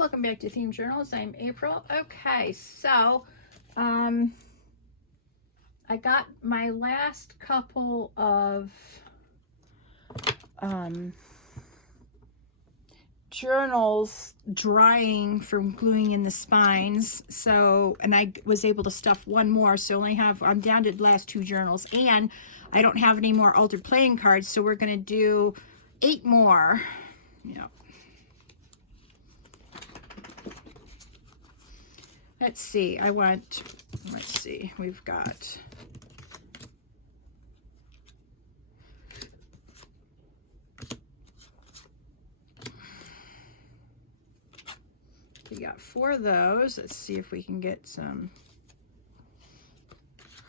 Welcome back to Theme Journals. I'm April. Okay, so I got my last couple of journals drying from gluing in the spines, so, and I was able to stuff one more, so I'm down to the last 2 journals, and I don't have any more altered playing cards, so we're going to do 8 more. Let's see, we've got we got 4 of those. Let's see if we can get some.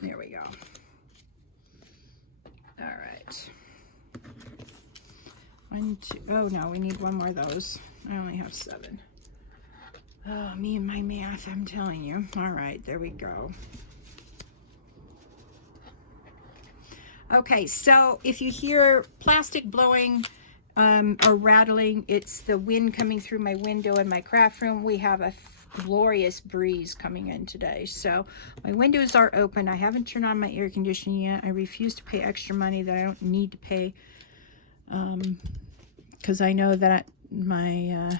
There we go. All right. 1, 2. Oh no, we need 1 more of those. I only have 7. Oh, me and my math, I'm telling you. All right, there we go. Okay, so if you hear plastic blowing or rattling, it's the wind coming through my window in my craft room. We have a glorious breeze coming in today. So my windows are open. I haven't turned on my air conditioning yet. I refuse to pay extra money that I don't need to pay because I know that my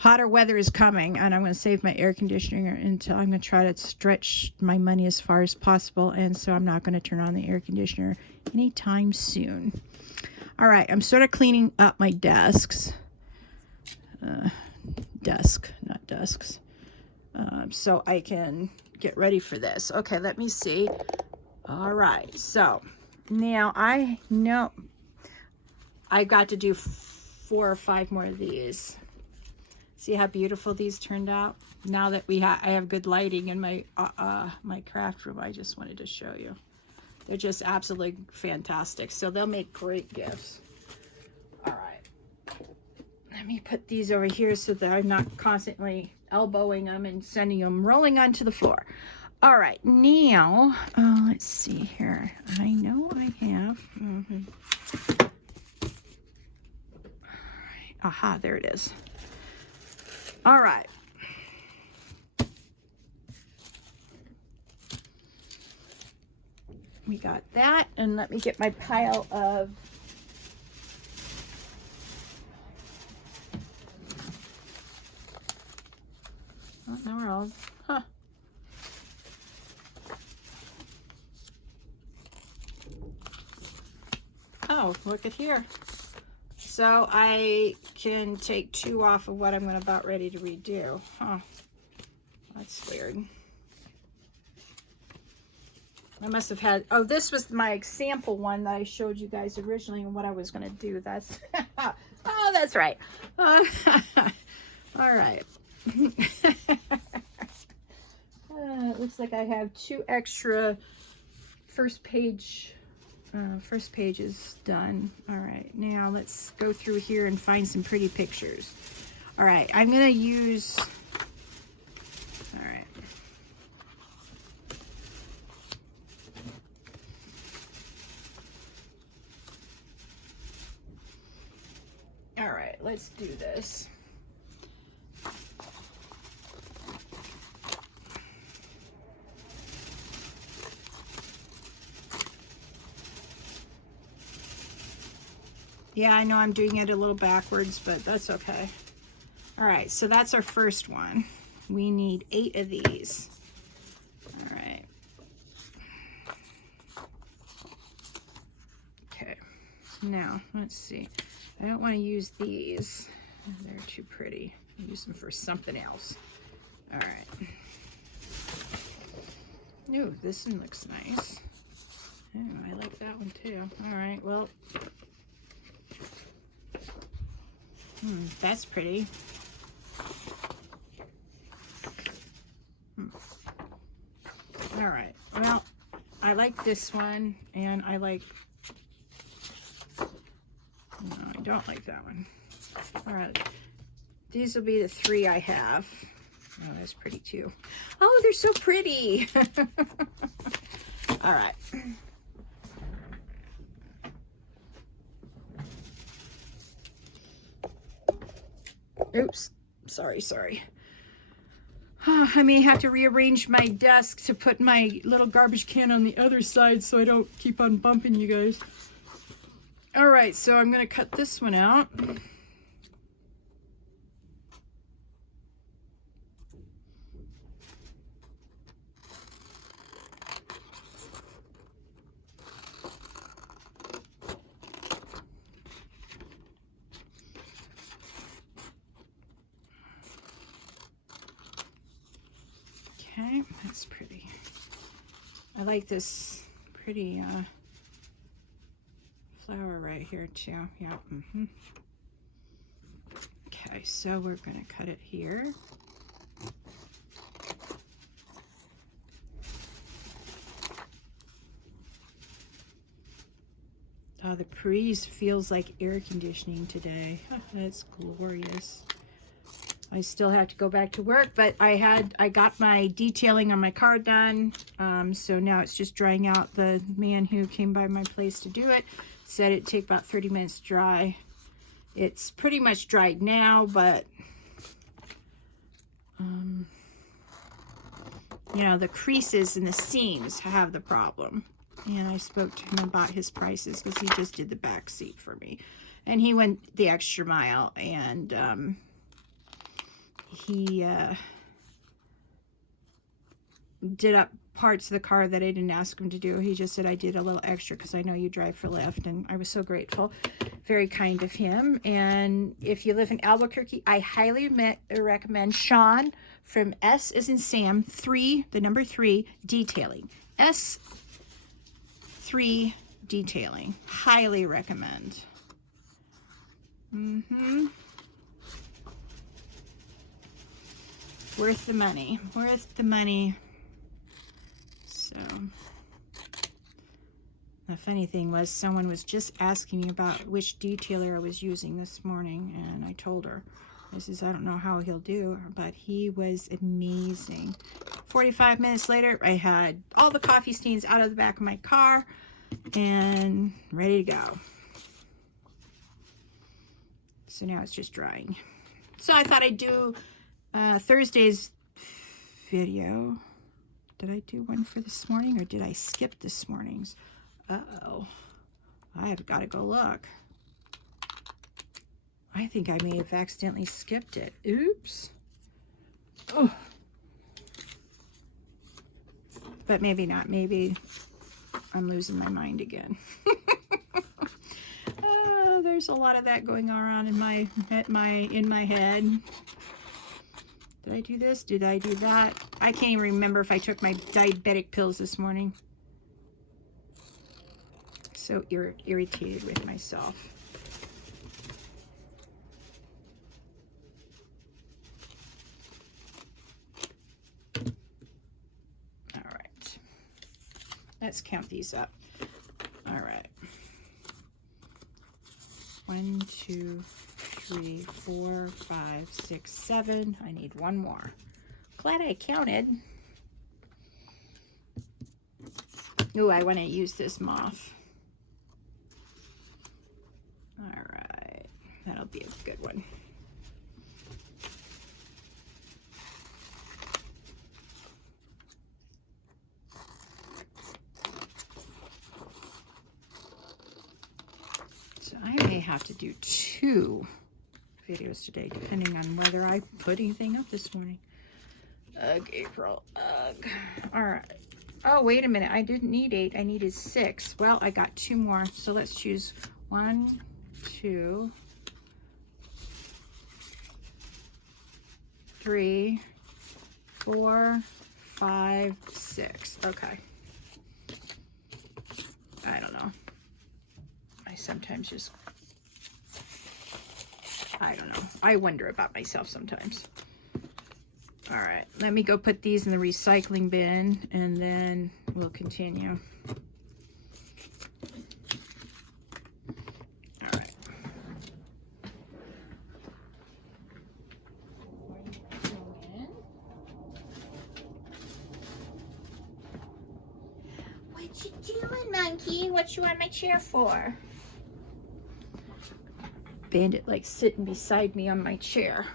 hotter weather is coming, and I'm going to save my air conditioner until I'm going to try to stretch my money as far as possible, and so I'm not going to turn on the air conditioner anytime soon. All right, I'm sort of cleaning up my desks. Not desks. So I can get ready for this. Okay, let me see. All right, so now I know I've got to do 4 or 5 more of these. See how beautiful these turned out? Now that I have good lighting in my my craft room, I just wanted to show you. They're just absolutely fantastic. So they'll make great gifts. All right. Let me put these over here so that I'm not constantly elbowing them and sending them rolling onto the floor. All right. Now, let's see here. I know I have. All right. Aha, there it is. All right. We got that, and let me get my pile of now we're all oh, look at here. So I can take 2 off of what I'm about ready to redo. Huh. That's weird. I must have had, oh, this was my example one that I showed you guys originally and what I was going to do. That's, oh, that's right. All right. It looks like I have 2 extra first page is done. All right, now let's go through here and find some pretty pictures. All right, I'm gonna use, all right. All right, let's do this. Yeah, I know I'm doing it a little backwards, but that's okay. All right, so that's our first one. We need 8 of these. All right. Okay, now let's see. I don't want to use these. They're too pretty. I'll use them for something else. All right. Ooh, this one looks nice. Ooh, I like that one too. All right, well, that's pretty. All right, well, I like this one, and I like, no, I don't like that one. All right, these will be the 3 I have. Oh, that's pretty too. Oh, they're so pretty. All right. Oops. Sorry. I may have to rearrange my desk to put my little garbage can on the other side so I don't keep on bumping you guys. All right, so I'm going to cut this one out. Okay, that's pretty. I like this pretty flower right here too. Yeah. Okay, so we're going to cut it here. Oh, the breeze feels like air conditioning today. That's glorious. I still have to go back to work, but I got my detailing on my car done. So now it's just drying out. The man who came by my place to do it said it'd take about 30 minutes to dry. It's pretty much dried now, but you know, the creases and the seams have the problem. And I spoke to him about his prices because he just did the back seat for me. And he went the extra mile, and he did up parts of the car that I didn't ask him to do. He just said, I did a little extra because I know you drive for Lyft, and I was so grateful. Very kind of him. And if you live in Albuquerque, I highly recommend Sean from S as in Sam 3, the number 3 detailing. S3 detailing. Highly recommend. Worth the money. Worth the money. So, the funny thing was, someone was just asking me about which detailer I was using this morning, and I told her. I says, I don't know how he'll do, but he was amazing. 45 minutes later, I had all the coffee stains out of the back of my car and ready to go. So now it's just drying. So I thought I'd do Thursday's video. Did I do one for this morning, or did I skip this morning's? Uh-oh. I've got to go look. I think I may have accidentally skipped it. Oops. Oh. But maybe not. Maybe I'm losing my mind again. Oh, there's a lot of that going on in my head. Did I do this? Did I do that? I can't even remember if I took my diabetic pills this morning. So irritated with myself. All right. Let's count these up. All right. 1, 2, 3, 4, 5, 6, 7. I need one more. Glad I counted. Ooh, I want to use this moth. All right. That'll be a good one. So I may have to do 2 videos today, depending on whether I put anything up this morning. Ugh, April. Ugh. All right. Oh, wait a minute. I didn't need 8. I needed 6. Well, I got 2 more. So let's choose 1, 2, 3, 4, 5, 6. Okay. I don't know. I sometimes just, I don't know. I wonder about myself sometimes. All right, let me go put these in the recycling bin, and then we'll continue. All right. What you doing, monkey? What you on my chair for? Bandit like sitting beside me on my chair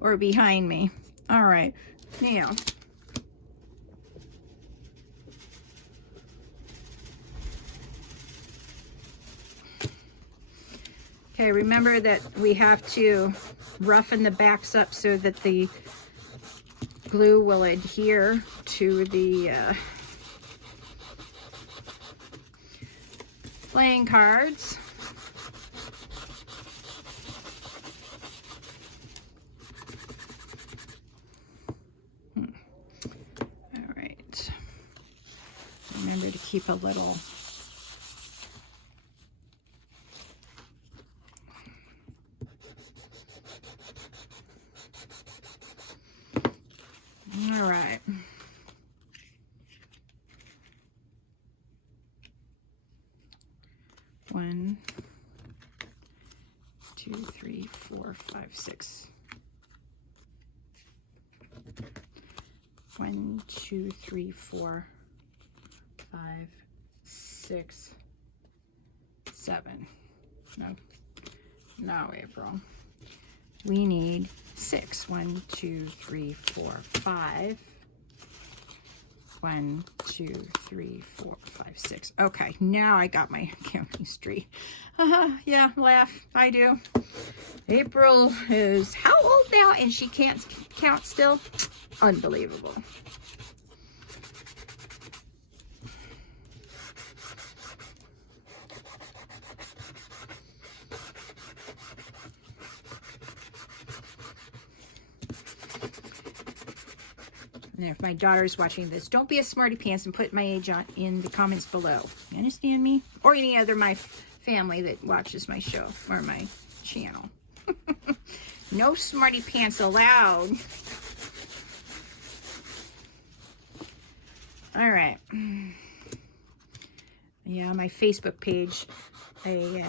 or behind me. All right, now okay, remember that we have to roughen the backs up so that the glue will adhere to the playing cards. All right. Remember to keep a little all right. One, 2, 3, 4, 5, 6. 1, 2, 3, 4, 5, 6, 7. No, April. We need 6. 1, 2, 3, 4, 5. 1, 2, 3, 4, 5, 6. Okay, now I got my counting straight. Yeah, laugh. I do. April is how old now and she can't count still? Unbelievable. And if my daughter's watching this, don't be a smarty pants and put my age on in the comments below. You understand me? Or any other my family that watches my show or my channel. No smarty pants allowed. All right. Yeah, my Facebook page, a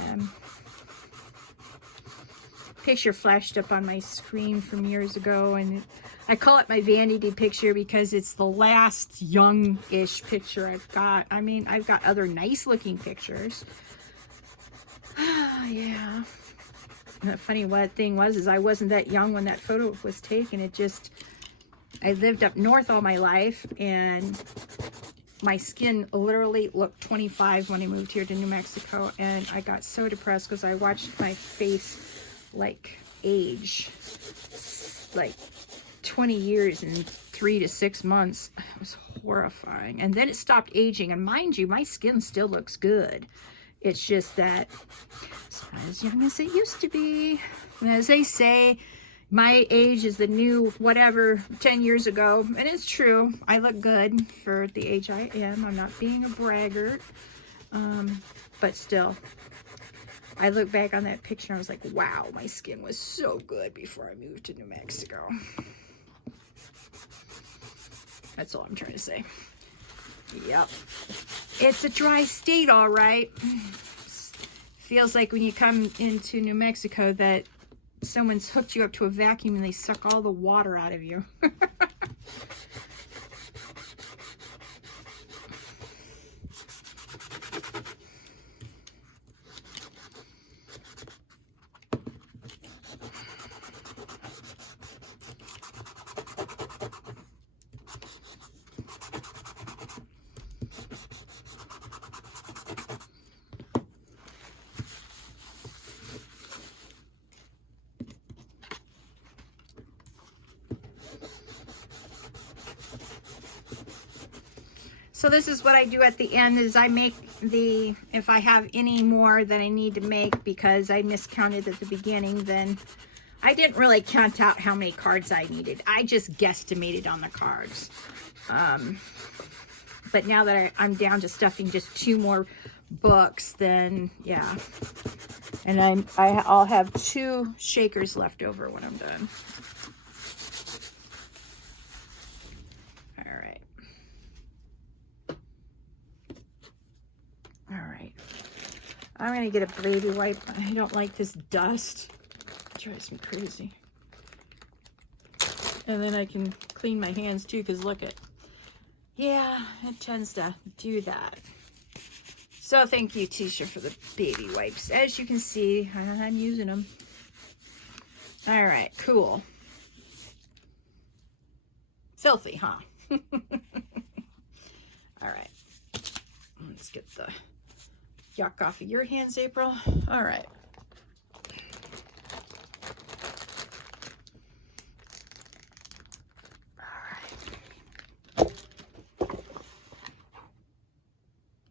picture flashed up on my screen from years ago, and I call it my vanity picture because it's the last young-ish picture I've got. I mean, I've got other nice-looking pictures. Yeah. And the funny thing was is I wasn't that young when that photo was taken. It just, I lived up north all my life, and my skin literally looked 25 when I moved here to New Mexico, and I got so depressed because I watched my face like age like 20 years in 3 to 6 months. It was horrifying. And then it stopped aging, and mind you, my skin still looks good. It's just that it's not as young as it used to be. And as they say, my age is the new whatever 10 years ago, and it's true. I look good for the age I am. I'm not being a braggart, but still, I look back on that picture and I was like, wow, my skin was so good before I moved to New Mexico. That's all I'm trying to say. Yep. It's a dry state, all right. Feels like when you come into New Mexico that someone's hooked you up to a vacuum and they suck all the water out of you. So this is what I do at the end, is I make the, if I have any more that I need to make because I miscounted at the beginning, then I didn't really count out how many cards I needed. I just guesstimated on the cards. But now that I'm down to stuffing just 2 more books, then yeah. And I'll have 2 shakers left over when I'm done. I'm going to get a baby wipe. I don't like this dust. It drives me crazy. And then I can clean my hands too, because look at, yeah, it tends to do that. So thank you, Tisha, for the baby wipes. As you can see, I'm using them. All right, cool. Filthy, huh? All right. Let's get the yuck off of your hands, April. All right.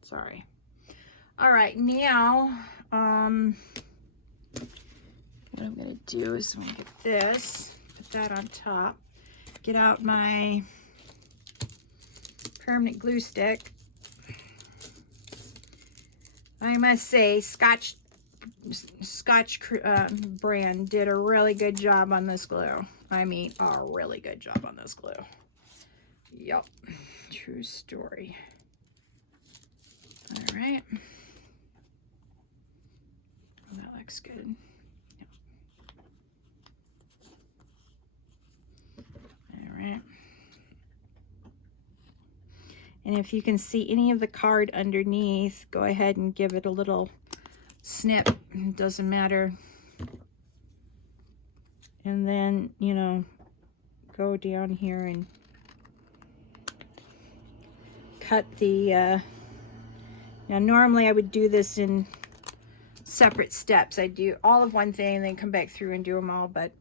Sorry. All right, now, what I'm gonna do is I'm gonna get this, put that on top, get out my permanent glue stick. I must say, Scotch brand did a really good job on this glue. I mean, a really good job on this glue. Yup, true story. All right. Oh, that looks good. Yep. All right. And if you can see any of the card underneath, go ahead and give it a little snip. It doesn't matter. And then, you know, go down here and cut the, now normally I would do this in separate steps. I do all of one thing and then come back through and do them all, but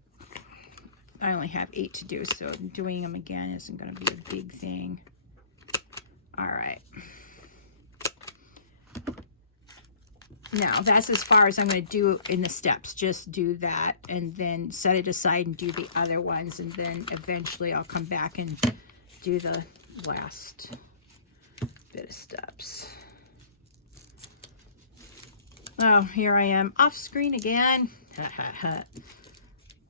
I only have 8 to do, so doing them again isn't going to be a big thing. All right. Now that's as far as I'm going to do in the steps. Just do that and then set it aside and do the other ones, and then eventually I'll come back and do the last bit of steps. Oh, here I am off screen again.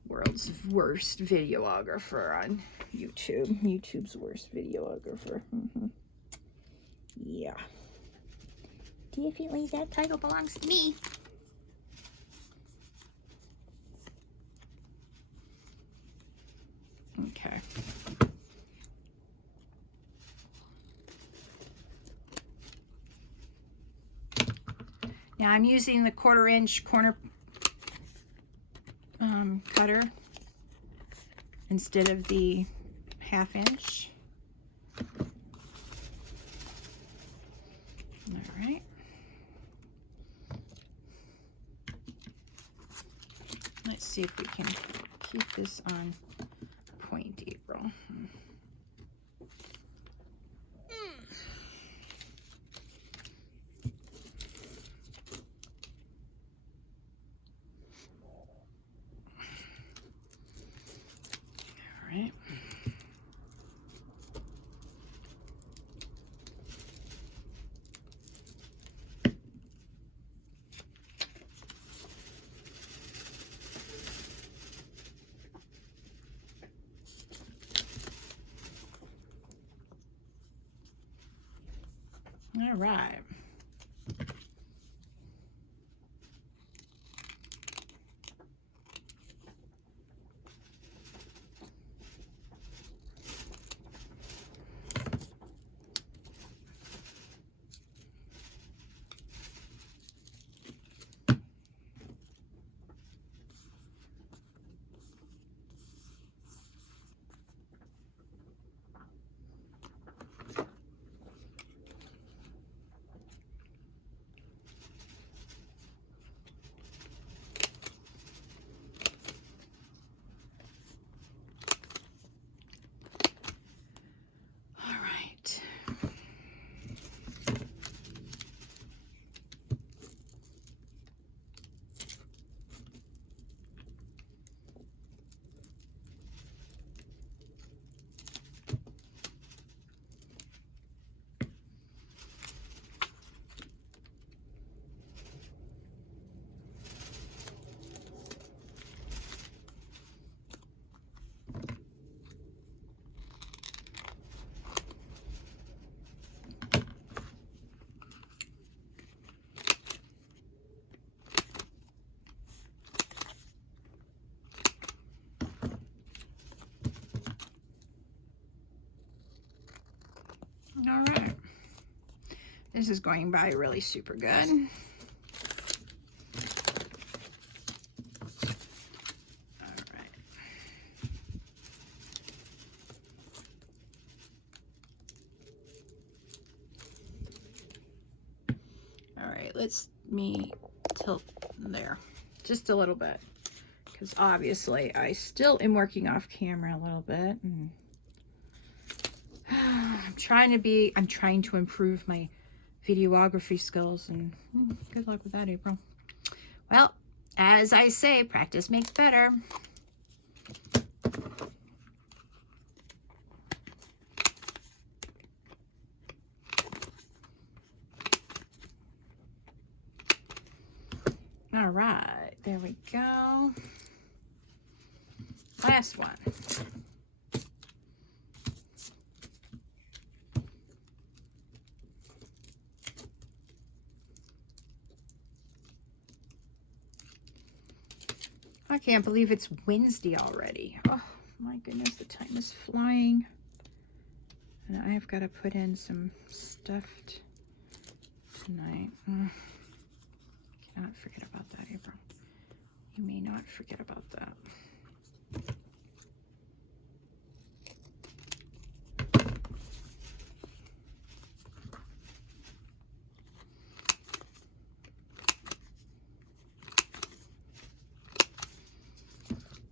World's worst videographer on YouTube. YouTube's worst videographer. Yeah. Definitely that title belongs to me. Okay. Now I'm using the 1/4 inch corner cutter instead of the 1/2 inch. All right. Let's see if we can keep this on point, April. Right. All right. All right. This is going by really super good. All right, let me tilt there just a little bit, because obviously I still am working off camera a little bit. And I'm trying to improve my videography skills, and good luck with that, April. Well, as I say, practice makes better. All right, there we go. Last one. I can't believe it's Wednesday already. Oh my goodness, the time is flying. And I've got to put in some stuff tonight. Cannot forget about that, April. You may not forget about that.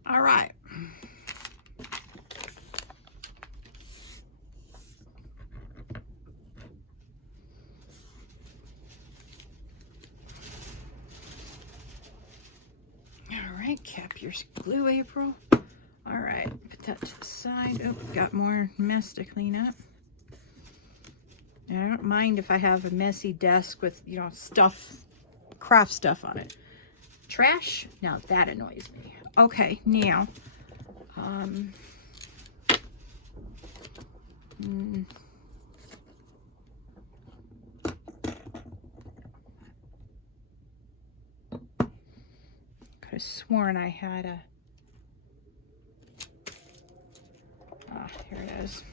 All right. Cap your glue, April. All right, put that to the side. Oh, got more mess to clean up. And I don't mind if I have a messy desk with, you know, stuff, craft stuff on it. Trash? Now that annoys me. Okay, now, could have sworn I had a, here it is.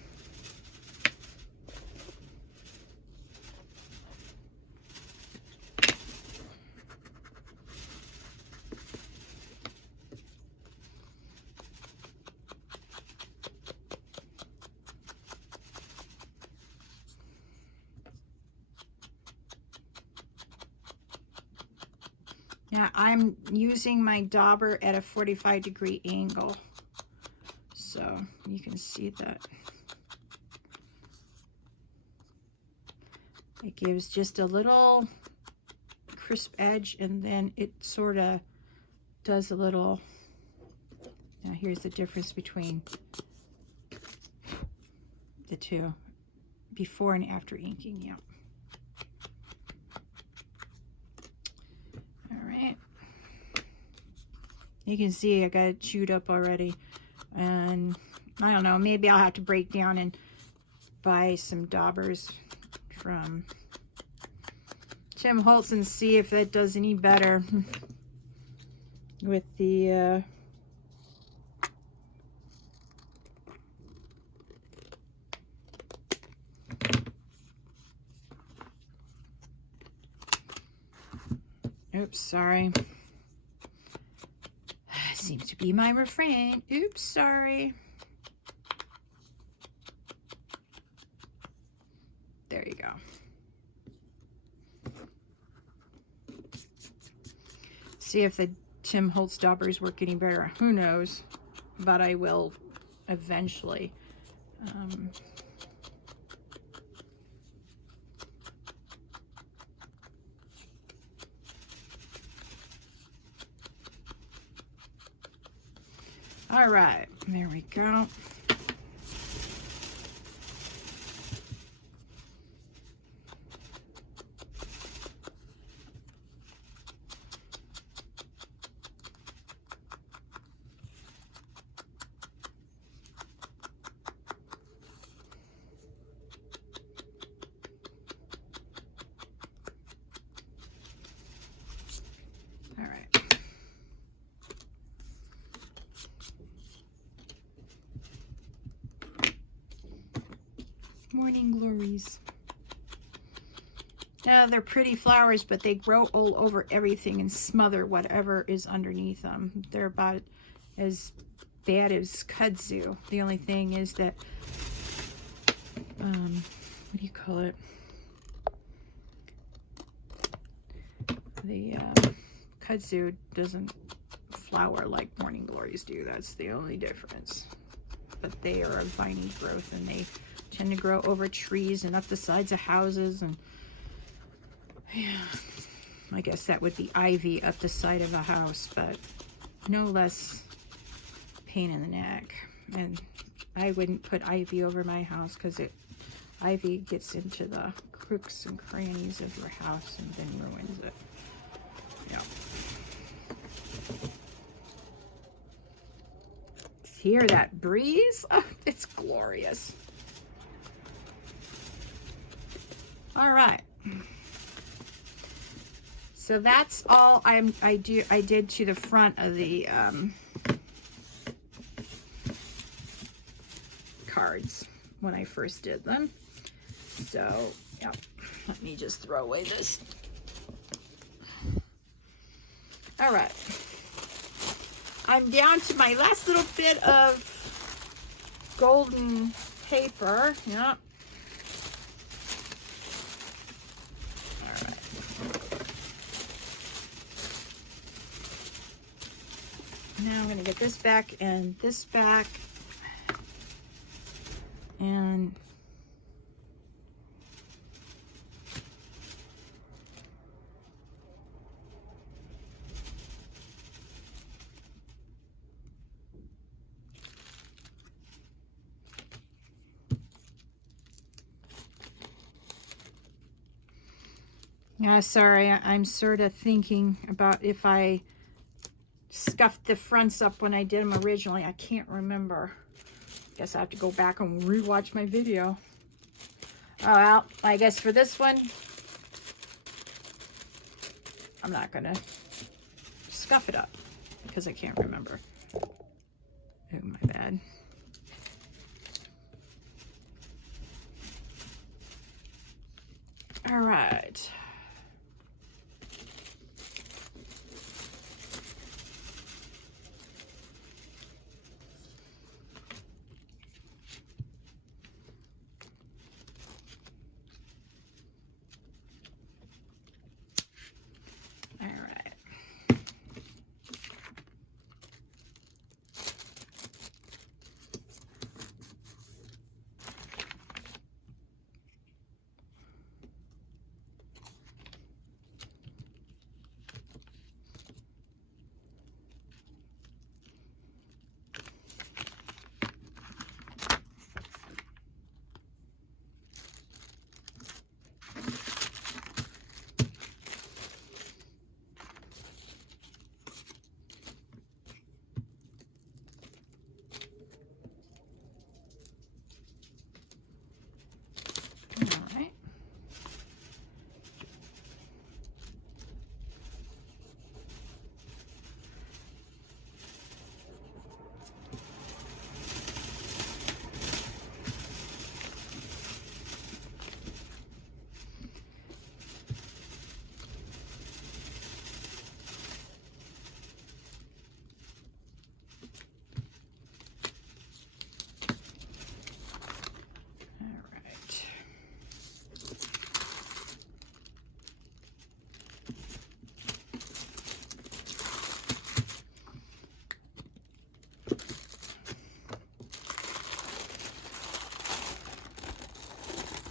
Yeah, I'm using my dauber at a 45-degree angle, so you can see that. It gives just a little crisp edge, and then it sort of does a little, now here's the difference between the two, before and after inking. Yeah. You can see I got it chewed up already, and I don't know, maybe I'll have to break down and buy some daubers from Tim Holtz and see if that does any better with the oops, sorry. Seems to be my refrain. Oops, sorry. There you go. See if the Tim Holtz daubers work any better. Who knows? But I will eventually. All right, there we go. Morning glories. Yeah, they're pretty flowers, but they grow all over everything and smother whatever is underneath them. They're about as bad as kudzu. The only thing is that, what do you call it? The kudzu doesn't flower like morning glories do. That's the only difference. But they are a viney growth, and they tend to grow over trees and up the sides of houses. And yeah, I guess that would be ivy up the side of a house, but no less pain in the neck. And I wouldn't put ivy over my house because ivy gets into the crooks and crannies of your house and then ruins it. Yeah. Hear that breeze? Oh, it's glorious. All right. So that's all I did to the front of the cards when I first did them. So, yeah. Let me just throw away this. All right. I'm down to my last little bit of golden paper. Yeah. All right. Now I'm going to get this back and this back. And yeah, sorry, I'm sort of thinking about if I scuffed the fronts up when I did them originally. I can't remember. Guess I have to go back and rewatch my video. Oh, well, I guess for this one, I'm not gonna scuff it up because I can't remember. Oh, my bad. All right.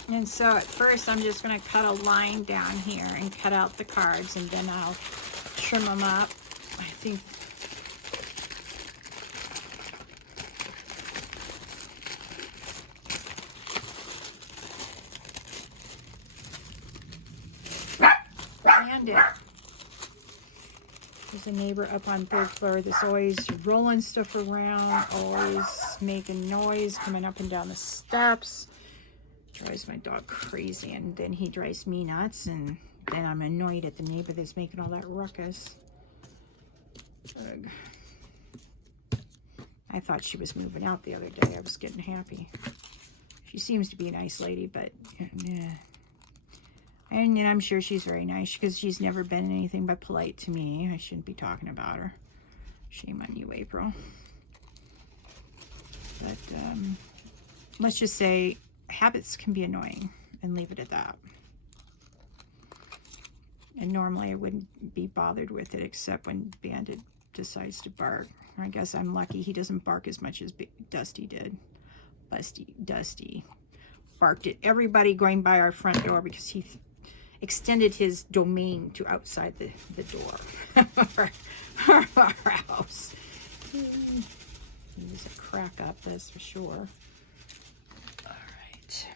And so at first I'm just going to cut a line down here and cut out the cards, and then I'll trim them up. I think and it. There's a neighbor up on third floor that's always rolling stuff around, always making noise, coming up and down the steps. Drives my dog crazy, and then he drives me nuts, and then I'm annoyed at the neighbor that's making all that ruckus. Ugh. I thought she was moving out the other day. I was getting happy. She seems to be a nice lady, but yeah. And I'm sure she's very nice because she's never been anything but polite to me. I shouldn't be talking about her. Shame on you, April. But let's just say habits can be annoying and leave it at that. And normally I wouldn't be bothered with it except when Bandit decides to bark. I guess I'm lucky he doesn't bark as much as Dusty did. Dusty barked at everybody going by our front door because he extended his domain to outside the door of our house. He was a crack up, that's for sure. All right.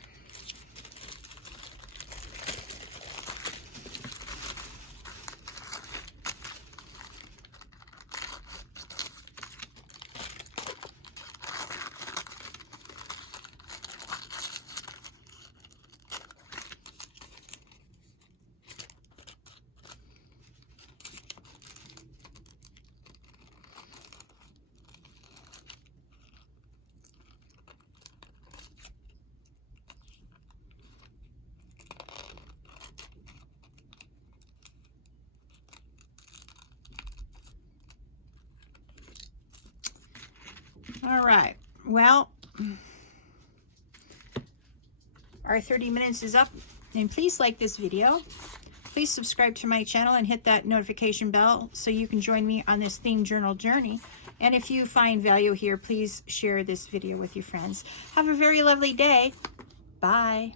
All right, well, our 30 minutes is up, and please like this video. Please subscribe to my channel and hit that notification bell so you can join me on this theme journal journey. And if you find value here, please share this video with your friends. Have a very lovely day. Bye.